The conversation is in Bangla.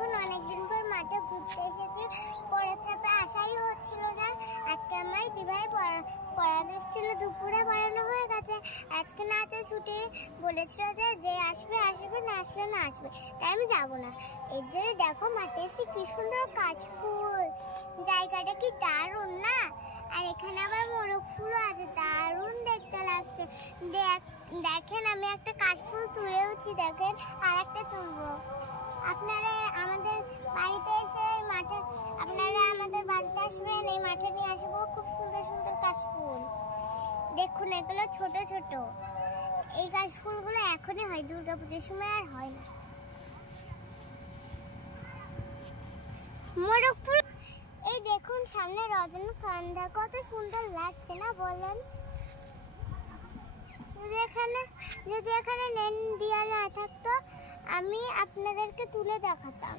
দেখুন অনেকদিন পর মাঠে ঘুরতে এসেছি, পরের চাপে আসাই হচ্ছিল না। আজকে আমার দিভাই পড়ানো ছিল, দুপুরে পড়ানো হয়ে গেছে। আজকে নাচে ছুটি বলেছিল যে আসবে আসবে, না আসলে না আসবে, তাই আমি যাবো না। এর জন্য দেখো মাঠে এসে কি সুন্দর কাশফুল, জায়গাটা কি দারুণ না? আর এখানে আবার মোরগ ফুলও আছে, দারুণ দেখতে লাগছে। দেখেন আমি একটা কাশফুল তুলেওছি, দেখেন আর একটা তুলবো। আপনারা আমাদের বাড়িতে এসে আপনারা আমাদের বাড়িতে আসবেন, এই মাঠে নিয়ে আসবো খুব সুন্দর সুন্দর কাশফুল। দেখুন এগুলো ছোট ছোট, এই কাশফুলগুলো এখনই হয়, দুর্গাপূজার সময় আর হয় না। মোরগ ফুল, এই দেখুন সামনে রজনীগন্ধা, কত সুন্দর লাগছে না বলেন? যদি এখানে লেন দিয়া না থাকতো, আমি আপনাদেরকে তুলে দেখাতাম।